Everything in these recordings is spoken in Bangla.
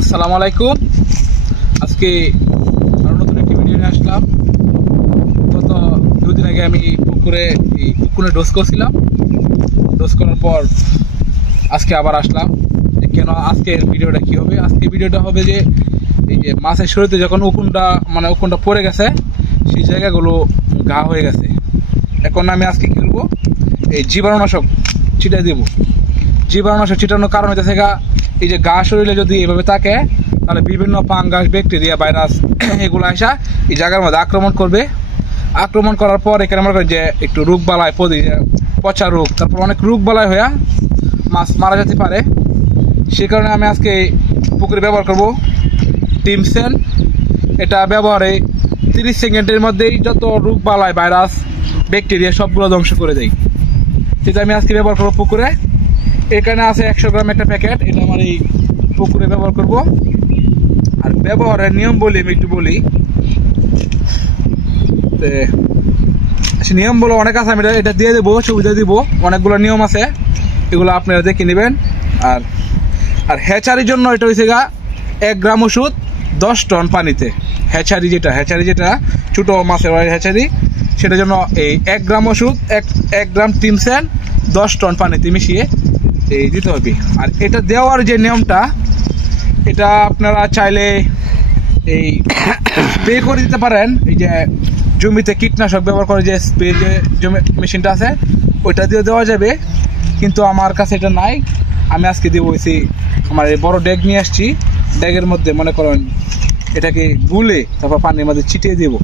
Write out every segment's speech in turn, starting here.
আসসালামু আলাইকুম। আজকে আরো নতুন একটি ভিডিও নিয়ে আসলাম। গত 2 দিন আগে আমি পুকুরে ডোজ করছিলাম। ডোজ করার পর আজকে আবার আসলাম। কেন আজকে ভিডিওটা কি হবে? আজকে ভিডিওটা হবে যে এই যে মাছের শরীরে যখন উকুনটা পড়ে গেছে, সেই জায়গাগুলো ঘা হয়ে গেছে। এখন আমি আজকে কি করবো, এই জীবাণুনাশক ছিটাই দেব। জীবাণুনাশক ছিটানোর কারণ হইতেছে এই যে ঘা শরীরে যদি এভাবে থাকে, তাহলে বিভিন্ন ফাঙ্গাস, ব্যাকটেরিয়া, ভাইরাস এগুলো আসা এই জায়গার মধ্যে আক্রমণ করবে। আক্রমণ করার পর এখানে মনে করেন যে একটু রোগ বালাই, পচা রোগ, তারপর অনেক রোগ বালাই হয়ে মাছ মারা যেতে পারে। সে কারণে আমি আজকে পুকুরে ব্যবহার করব টিমসেন। এটা ব্যবহারে 30 সেকেন্ডের মধ্যেই যত রোগ বালাই, ভাইরাস, ব্যাকটেরিয়া সবগুলো ধ্বংস করে দেয়। সেটা আমি আজকে ব্যবহার করবো পুকুরে। এখানে আছে 100 গ্রাম একটা প্যাকেট, এটা আমার এই পুকুরে ব্যবহার করব। আর ব্যবহারের নিয়ম বলি, আমি একটু বলি। নিয়ম বলে অনেক আছে, আমি এটা দিয়ে দেবো, সুবিধা দিব। অনেকগুলো নিয়ম আছে, এগুলো আপনারা দেখে নেবেন। আর হ্যাচারির জন্য এটা হয়েছে 1 গ্রাম ওষুধ 10 টন পানিতে। হ্যাচারি যেটা ছোটো মাছের হ্যাচারি, সেটার জন্য এই 1 গ্রাম ওষুধ 1 গ্রাম টিমসেন 10 টন পানিতে মিশিয়ে এই দিতে হবে। আর এটা দেওয়ার যে নিয়মটা, এটা আপনারা চাইলে এই স্প্রে করে দিতে পারেন। এই যে জমিতে কীটনাশক ব্যবহার করে যে স্প্রে যে মেশিনটা আছে, ওইটা দিয়ে দেওয়া যাবে। কিন্তু আমার কাছে এটা নাই। আমি আজকে দিয়ে বলছি, আমার এই বড় ড্যাগ নিয়ে আসছি। ড্যাগের মধ্যে মনে করেন এটাকে গুলে তারপর পানির মধ্যে ছিটিয়ে দেবো,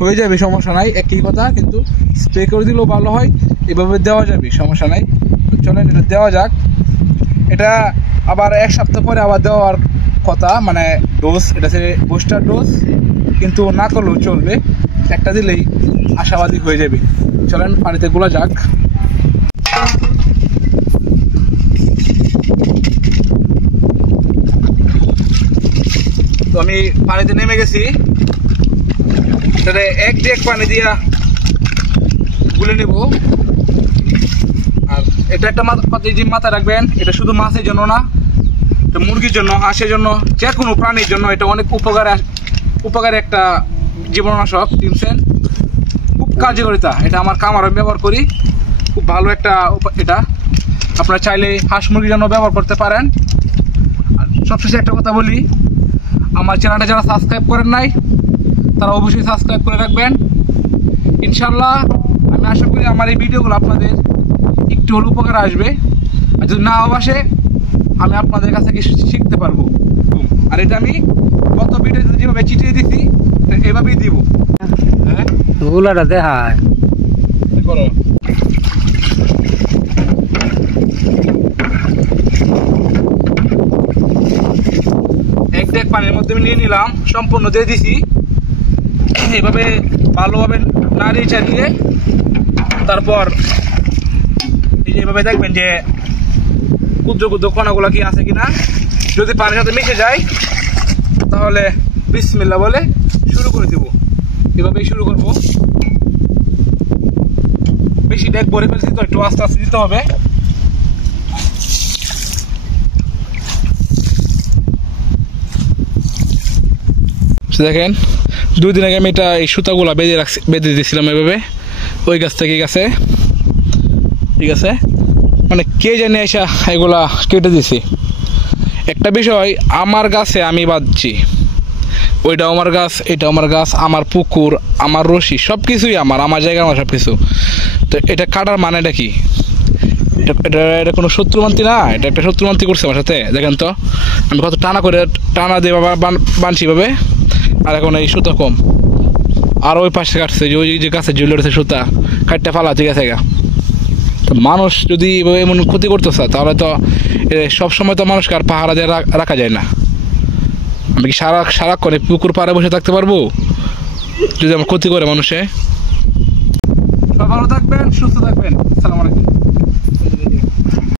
হয়ে যাবে, সমস্যা নাই। একই কথা, কিন্তু স্প্রে করে দিলেও ভালো হয়, এভাবে দেওয়া যাবে, সমস্যা নাই। তো চলেন এটা দেওয়া যাক। এটা আবার 1 সপ্তাহ পরে আবার দেওয়ার কথা, মানে ডোজ, এটা হচ্ছে বুস্টার ডোজ, কিন্তু না করলেও চলবে। একটা দিলেই আশাবাদী হয়ে যাবে। চলেন পানিতে গোলা যাক। তো আমি পানিতে নেমে গেছি। তাহলে 1 ডেক পানি দিয়া গুলে নেব। আর এটা একটা মাথায় রাখবেন, এটা শুধু মাছের জন্য না, এটা মুরগির জন্য, হাঁসের জন্য, যে কোনো প্রাণীর জন্য এটা অনেক উপকারী একটা জীবাণুনাশক। টিমসেন খুব কার্যকারিতা। এটা আমার খামারে ব্যবহার করি, খুব ভালো একটা এটা। আপনারা চাইলে হাঁস মুরগির জন্য ব্যবহার করতে পারেন। আর সবশেষে একটা কথা বলি, আমার চ্যানেলটা যারা সাবস্ক্রাইব করেন নাই, তারা অবশ্যই সাবস্ক্রাইব করে রাখবেন। ইনশাল্লাহ আমি আশা করি আমার এই ভিডিওগুলো আপনাদের একটু হলে উপকার আসবে। আর যদি নাও আসে, আমি আপনাদের কাছ থেকে শিখতে পারবো। আর এটা আমি গত ভিডিওতে যেভাবে চিটিয়ে দিচ্ছি, এভাবেই দিব। হ্যাঁ, গুলাটা দেখায় করো। এক ডেক পানির মধ্যে আমি নিয়ে নিলাম, সম্পূর্ণ দিয়ে দিছি। এইভাবে ভালোভাবে নাড়িয়ে চালিয়ে তারপর এই যে এইভাবে দেখবেন যে ক্ষুদ্র ক্ষুদ্র কণাগুলো কি আছে কিনা। যদি পানির সাথে মিশে যায়, তাহলে বিসমিল্লাহ বলে শুরু করে দেব। এভাবেই শুরু করব। বেশি ডেক ভরে ফেলছি তো, একটু আস্তে আস্তে দিতে হবে। দেখেন, 2 দিন আগে আমি এই সুতাগুলা বেঁধে দিয়েছিলাম এভাবে, ওই গাছ থেকে গেছে। ঠিক আছে, মানে কে জানে এসা এগুলা কেটে দিছি। একটা বিষয়, আমার গাছে আমি বাঁধছি, ওইটা আমার গাছ, এটা আমার গাছ, আমার পুকুর, আমার রশি, সব কিছুই আমার জায়গা, আমার সব কিছু। তো এটা কাটার মানেটা কি? এটা কোনো শত্রুমান্তি না, এটা একটা শত্রুমান্তি করছে আমার সাথে। দেখেন তো আমি কত টানা দিয়ে বানছি ভাবে। আর এখন এই সুতা কম, আর ওই পাশে কাটছে, যে ওই যে গাছের ঝুলে উঠেছে সুতা, কাটটা ফালা, ঠিক আছে। তো মানুষ যদি এমন ক্ষতি করতেছে, তাহলে তো সবসময় তো মানুষকে আর পাহারা দিয়ে রাখা যায় না। আমি কি সারাক্ষণ পুকুর পাড়ে বসে থাকতে পারবো যদি আমার ক্ষতি করে মানুষে? সব ভালো থাকবেন, সুস্থ থাকবেন।